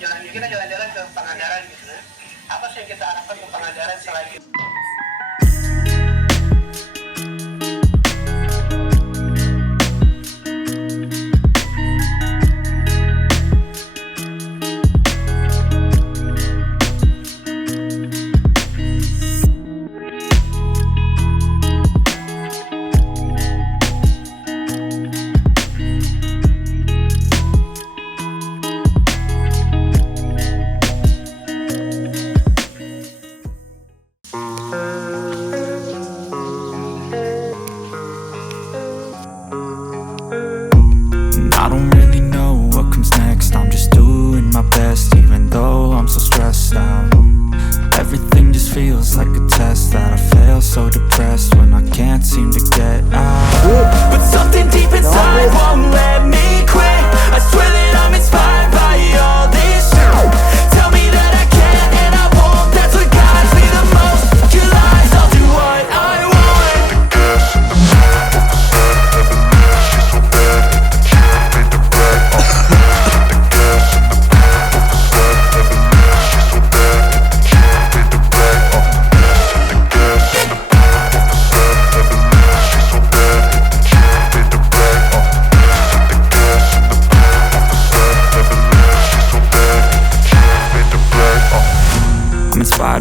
jalan-jalan, kita jalan-jalan ke Pangandaran gitu ya. Apa sih yang kita harapkan ke Pangandaran selain itu?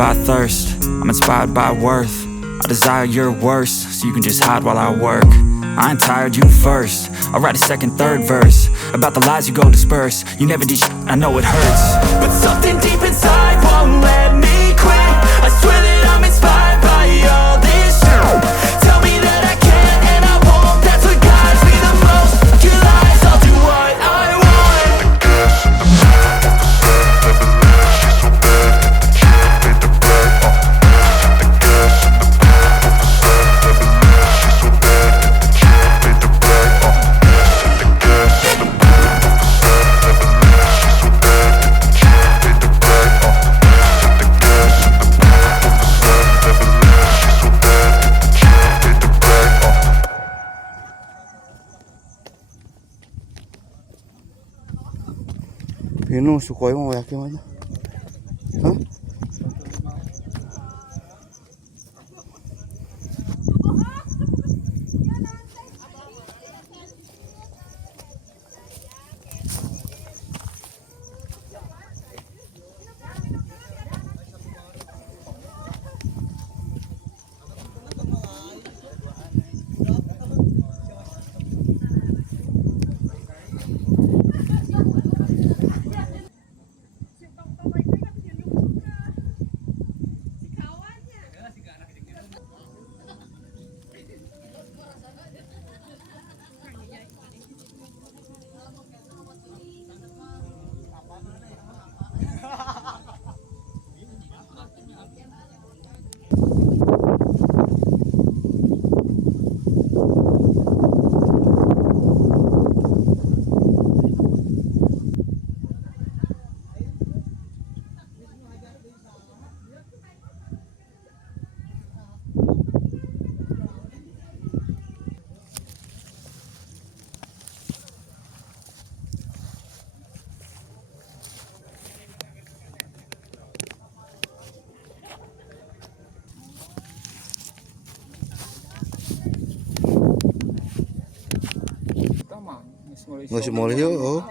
By thirst, I'm inspired by worth. I desire your worst, so you can just hide while I work. I ain't tired, you first. I'll write a second, third verse about the lies you go disperse. You never did shit, I know it hurts, but something deep inside won't let me quit. I swear that I'm inspired by all this shit. Tell me that I can't and I won't. That's what guides me the most. Your lies, I'll do what I want. Pino sukoy mo yakin mana? Hah? Nggak semua lihat, oh.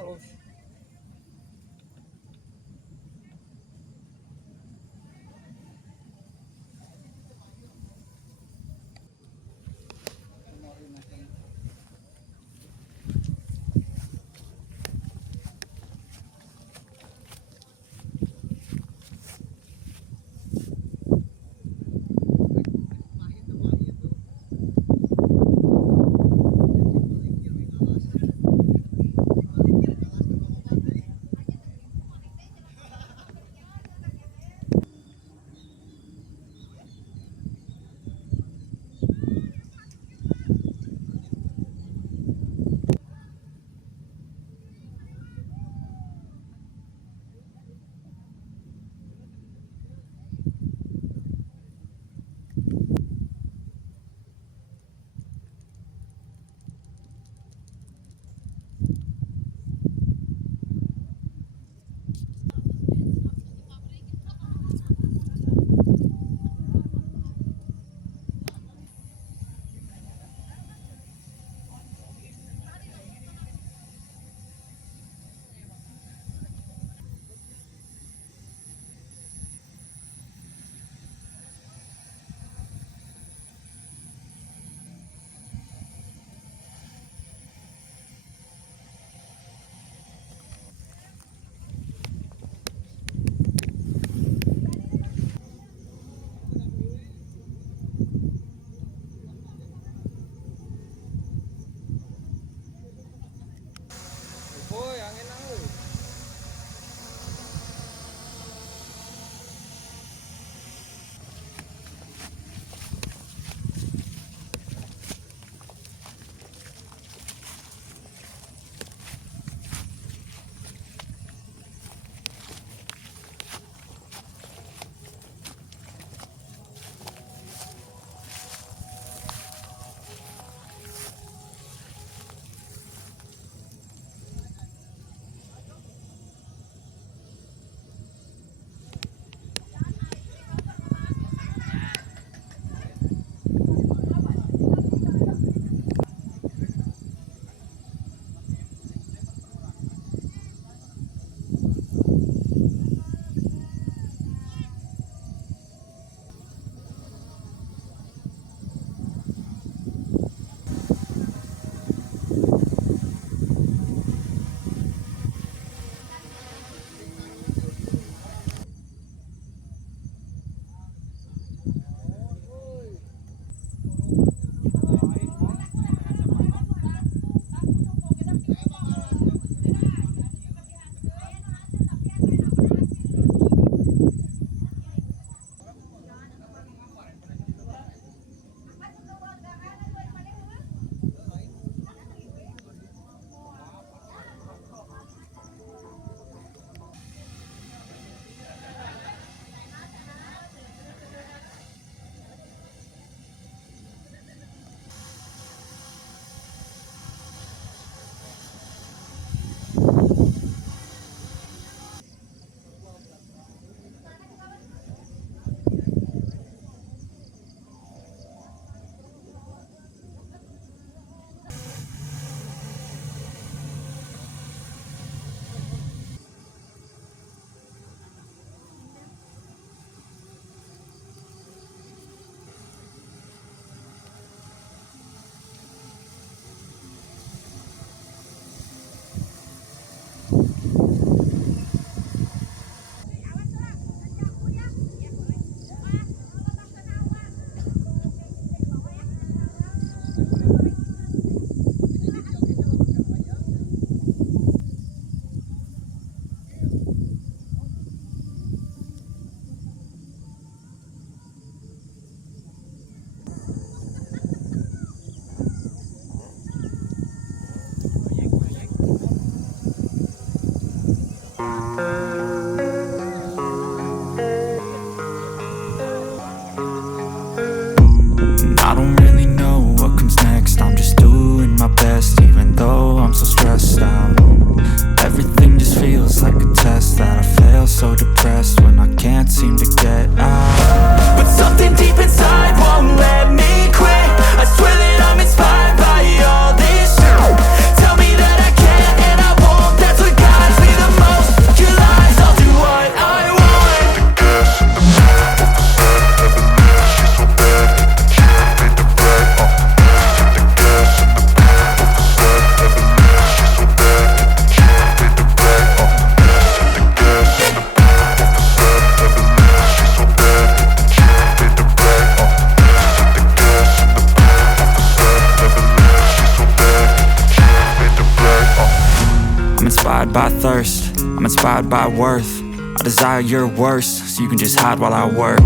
inspired by thirst, I'm inspired by worth. I desire your worst, so you can just hide while I work.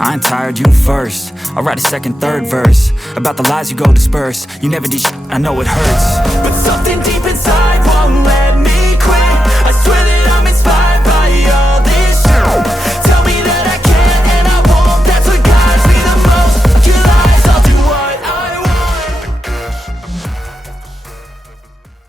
I ain't tired, you first. I'll write a second, third verse about the lies you go disperse. You never did shit, I know it hurts, but something deep inside won't let